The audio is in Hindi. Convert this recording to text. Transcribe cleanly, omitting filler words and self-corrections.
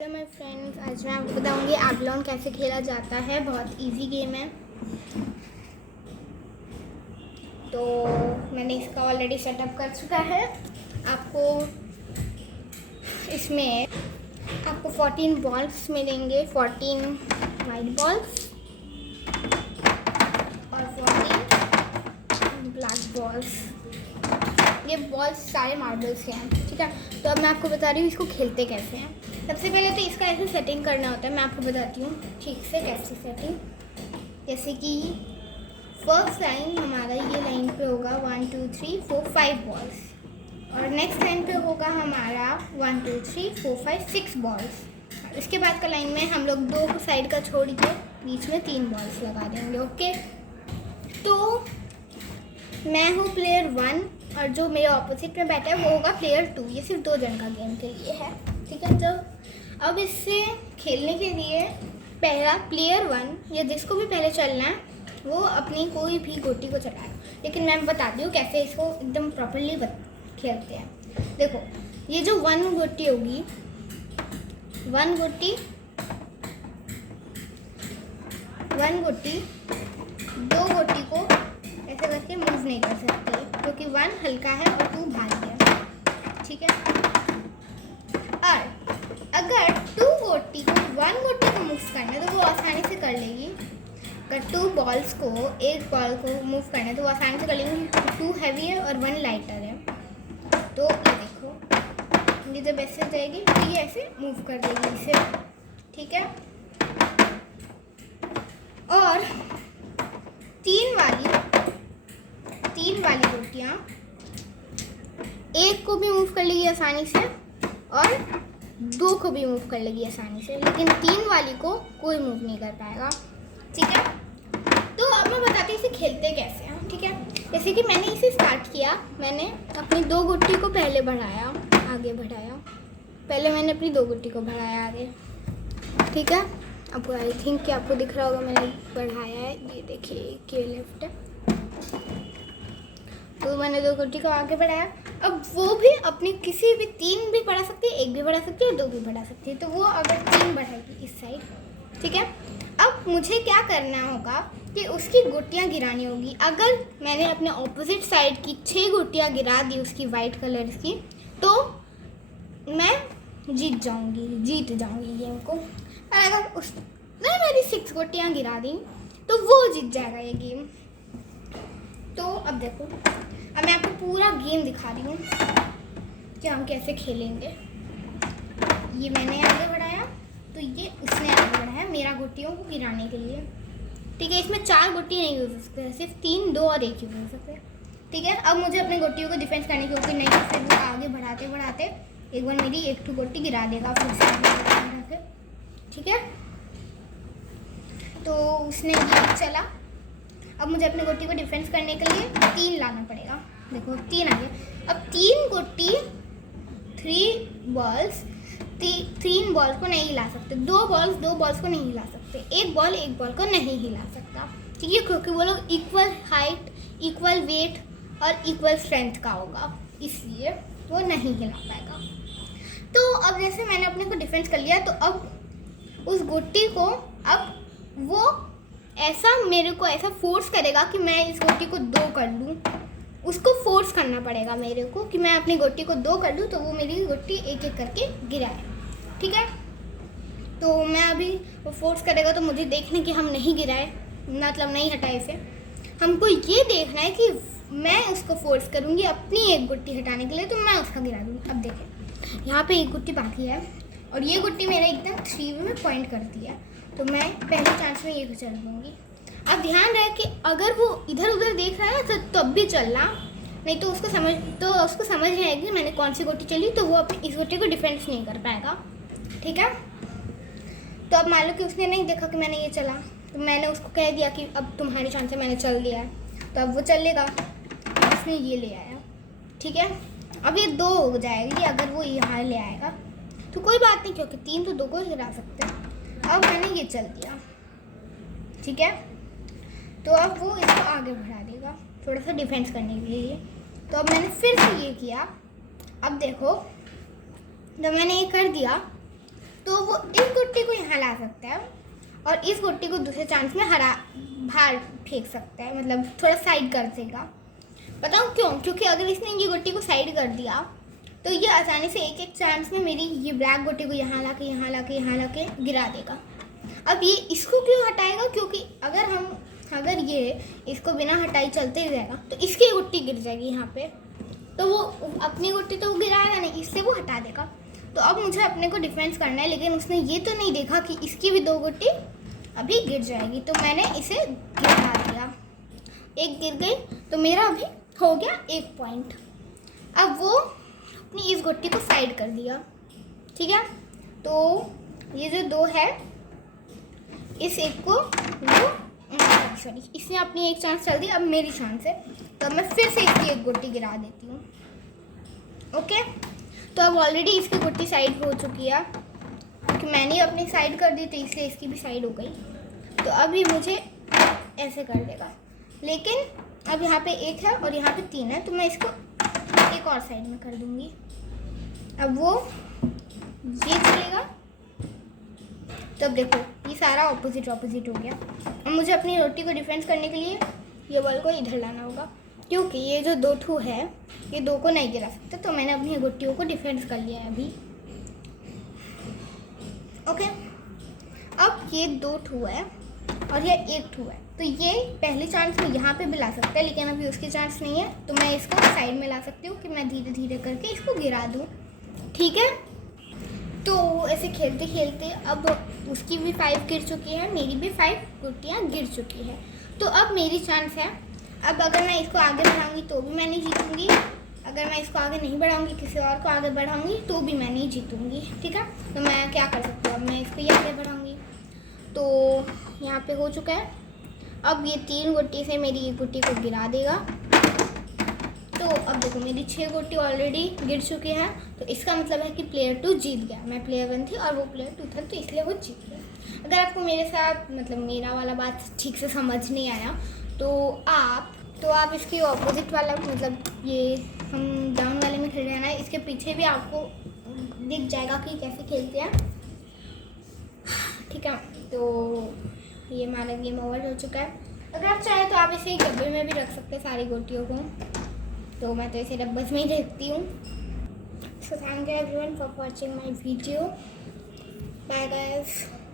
हेलो माय फ्रेंड्स, आज मैं आपको बताऊंगी एवलॉन कैसे खेला जाता है। बहुत इजी गेम है। तो मैंने इसका ऑलरेडी सेटअप कर चुका है। आपको इसमें 14 बॉल्स मिलेंगे, 14 वाइट बॉल्स और 14 ब्लैक बॉल्स। ये बॉल्स सारे मार्बल्स के हैं, ठीक है। तो अब मैं आपको बता रही हूँ इसको खेलते कैसे हैं। सबसे पहले तो इसका ऐसे सेटिंग करना होता है। मैं आपको बताती हूँ ठीक से कैसे सेटिंग। जैसे कि फर्स्ट लाइन हमारा ये लाइन पे होगा 1 2 3 4 5 बॉल्स, और नेक्स्ट लाइन पे होगा हमारा 1 2 3 4 5 6 बॉल्स। इसके बाद का लाइन में हम लोग दो साइड का छोड़ के बीच में 3 बॉल्स लगा देंगे। ओके, तो मैं हूँ प्लेयर 1 और जो मेरे ऑपोजिट में बैठा है वो होगा प्लेयर 2। ये सिर्फ 2 जन का गेम के लिए है, ठीक है। जब अब इससे खेलने के लिए पहला प्लेयर 1 या जिसको भी पहले चलना है वो अपनी कोई भी गोटी को चलाए। लेकिन मैं बताती हूँ कैसे इसको एकदम प्रॉपरली खेलते हैं। देखो, ये जो 1 गोटी होगी, 1 गोटी 2 गोटी को ऐसे करके मूव नहीं कर सकते क्योंकि 1 हल्का है और 2 भारी है, ठीक है। और अगर 2 गोटी को 1 गोटी को मूव करना है तो वो आसानी से कर लेगी। अगर 2 बॉल्स को एक बॉल को मूव करना है तो वो आसानी से कर लेंगी। 2 हैवी है और 1 लाइटर है। तो ये देखो, ये जब ऐसे जाएगी तो ये ऐसे मूव कर देगी इसे, ठीक है। और 3 वाली गोटियाँ एक को भी मूव कर लेगी आसानी से और 2 को भी मूव कर लेगी आसानी से, लेकिन 3 वाली को कोई मूव नहीं कर पाएगा, ठीक है। तो अब मैं बताती हूँ इसे खेलते कैसे हैं, ठीक है। जैसे कि मैंने इसे स्टार्ट किया, मैंने अपनी 2 गुट्टी को पहले आगे बढ़ाया। पहले मैंने अपनी 2 गुट्टी को बढ़ाया आगे, ठीक है। अब आई थिंक कि आपको दिख रहा होगा मैंने बढ़ाया है, ये देखिए कि लेफ्ट है। तो मैंने 2 गुट्टी को आगे बढ़ाया। अब वो भी अपनी किसी भी 3 भी बढ़ा सकती है, 1 भी बढ़ा सकती है और 2 भी बढ़ा सकती है। तो वो अगर 3 बढ़ाएगी इस साइड, ठीक है। अब मुझे क्या करना होगा कि उसकी गुट्टियाँ गिरानी होगी। अगर मैंने अपने ऑपोजिट साइड की 6 गुट्टियाँ गिरा दी उसकी वाइट कलर की, तो मैं जीत जाऊंगी गेम को। और अगर उसने मेरी 6 गुट्टियाँ गिरा दी तो वो जीत जाएगा ये गेम। तो अब देखो, अब मैं आपको पूरा गेम दिखा रही हूँ कि हम कैसे खेलेंगे। ये मैंने आगे बढ़ाया तो ये उसने आगे बढ़ाया मेरा गुट्टियों को गिराने के लिए, ठीक है। इसमें 4 गुट्टी नहीं यूज हो सकते हैं, सिर्फ 3, 2 और 1 यूज हो सकते हैं, ठीक है। अब मुझे अपने गुट्टियों को डिफेंस करने की होगी, नहीं तो फिर वो आगे बढ़ाते एक बार मेरी 1 गुट्टी गिरा देगा फिर से, ठीक है। तो उसने ये चला। अब मुझे अपनी गुट्टी को डिफेंस करने के लिए 3 लाना पड़ेगा। देखो 3 आ गया। अब 3 गुट्टी 3 बॉल्स 3 बॉल्स को नहीं हिला सकते। 2 बॉल्स को नहीं हिला सकते। 1 बॉल को नहीं हिला सकता, ठीक है, क्योंकि वो लोग इक्वल हाइट, इक्वल वेट और इक्वल स्ट्रेंथ का होगा, इसलिए वो नहीं हिला पाएगा। तो अब जैसे मैंने अपने को डिफेंस कर लिया, तो अब उस गुट्टी को अब वो ऐसा मेरे को ऐसा फोर्स करेगा कि मैं इस गोटी को 2 कर लूँ। उसको फोर्स करना पड़ेगा मेरे को कि मैं अपनी गोटी को 2 कर लूँ, तो वो मेरी गोटी एक एक करके गिराए, ठीक है। तो मैं अभी वो फोर्स करेगा तो मुझे देखने कि हम नहीं गिराए, मतलब नहीं हटाए इसे। हमको ये देखना है कि मैं उसको फोर्स करूँगी अपनी एक गुट्टी हटाने के लिए, तो मैं उसका गिरा दूँगी। अब देखें, यहाँ पे एक गुट्टी बाकी है और ये गुट्टी मेरा एकदम 3 में पॉइंट करती है, तो मैं पहले चांस में ये चल दूँगी। अब ध्यान रहे कि अगर वो इधर उधर देख रहा है तो तब भी चलना, नहीं तो उसको समझ नहीं आएगी मैंने कौन सी गोटी चली, तो वो अपनी इस गोटी को डिफेंस नहीं कर पाएगा, ठीक है। तो अब मान लो कि उसने नहीं देखा कि मैंने ये चला, तो मैंने उसको कह दिया कि अब तुम्हारी चांस है, मैंने चल दिया है, तो अब वो चलेगा। उसने ये ले आया, ठीक है। अब ये 2 हो जाएगी अगर वो यहाँ ले आएगा, तो कोई बात नहीं, क्योंकि 3 तो 2 को गिरा सकते हैं। अब मैंने ये चल दिया, ठीक है। तो अब वो इसको आगे बढ़ा देगा थोड़ा सा डिफेंस करने के लिए। तो अब मैंने फिर से ये किया। अब देखो, जब मैंने ये कर दिया तो वो इस गुट्टी को यहाँ ला सकता है और इस गुट्टी को दूसरे चांस में बाहर फेंक सकता है, मतलब थोड़ा साइड कर देगा। बताऊँ क्यों? क्योंकि अगर इसने ये गुट्टी को साइड कर दिया तो ये आसानी से एक एक चांस में मेरी ये ब्लैक गुट्टी को यहाँ ला के गिरा देगा। अब ये इसको क्यों हटाएगा? क्योंकि अगर ये इसको बिना हटाई चलते ही रहेगा तो इसकी गुट्टी गिर जाएगी यहाँ पे, तो वो अपनी गुट्टी तो वो गिराएगा नहीं, इससे वो हटा देगा। तो अब मुझे अपने को डिफेंस करना है, लेकिन उसने ये तो नहीं देखा कि इसकी भी 2 गुट्टी अभी गिर जाएगी, तो मैंने इसे गिरा दिया। एक गिर गई तो मेरा अभी हो गया 1 पॉइंट। अब वो अपनी इस गुट्टी को साइड कर दिया, ठीक है। तो ये जो 2 है, इस एक को वो सॉरी इसने अपनी एक चांस चल दी, अब मेरी चांस है, तो अब मैं फिर से इसकी एक गुट्टी गिरा देती हूँ। ओके, तो अब ऑलरेडी इसकी गुट्टी साइड हो चुकी है, क्योंकि मैंने अपनी साइड कर दी तो इसलिए इसकी भी साइड हो गई। तो अभी मुझे ऐसे कर देगा, लेकिन अब यहाँ पे 1 है और यहाँ पे 3 है, तो मैं इसको एक और साइड में कर दूँगी। अब वो ये चलेगा, तब देखो ये सारा ऑपोजिट हो गया। अब मुझे अपनी रोटी को डिफेंस करने के लिए ये बॉल को इधर लाना होगा, क्योंकि ये जो 2 ठू है ये 2 को नहीं गिरा सकते, तो मैंने अपनी गुट्टियों को डिफेंस कर लिया है अभी। ओके, अब ये 2 ठू है और ये 1 ठू है, तो ये पहले चांस में यहाँ पे भी ला सकता है, लेकिन अभी उसकी चांस नहीं है, तो मैं इसको साइड में ला सकती हूँ कि मैं धीरे धीरे करके इसको गिरा दूँ, ठीक है। तो ऐसे खेलते खेलते अब उसकी भी 5 गिर चुकी है, मेरी भी 5 गुट्टियाँ गिर चुकी है। तो अब मेरी चांस है, अब अगर मैं इसको आगे बढ़ाऊंगी तो भी मैं नहीं जीतूंगी, अगर मैं इसको आगे नहीं बढ़ाऊंगी, किसी और को आगे बढ़ाऊंगी तो भी मैं नहीं जीतूंगी, ठीक है। तो मैं क्या कर सकती हूँ, अब मैं इसको ही आगे बढ़ाऊंगी। तो यहाँ पे हो चुका है, अब ये 3 गुट्टी से मेरी एक गुट्टी को गिरा देगा। तो अब देखो मेरी 6 गुट्टी ऑलरेडी गिर चुकी है, तो इसका मतलब है कि प्लेयर 2 जीत गया। मैं प्लेयर 1 थी और वो प्लेयर 2 था, तो इसलिए वो जीत गया। अगर आपको मेरे साथ मतलब मेरा वाला बात ठीक से समझ नहीं आया तो आप इसके ऑपोजिट वाला, मतलब ये हम डाउन वाले में खेल रहे हैं ना, इसके पीछे भी आपको दिख जाएगा कि कैसे खेलते हैं, ठीक है। तो ये हमारा गेम ओवर हो चुका है। अगर आप चाहें तो आप इसे डब्बे में भी रख सकते हैं सारी गोटियों को, तो मैं तो इसे डब्बे में ही रखती हूँ। So thank you everyone for watching my video, bye guys.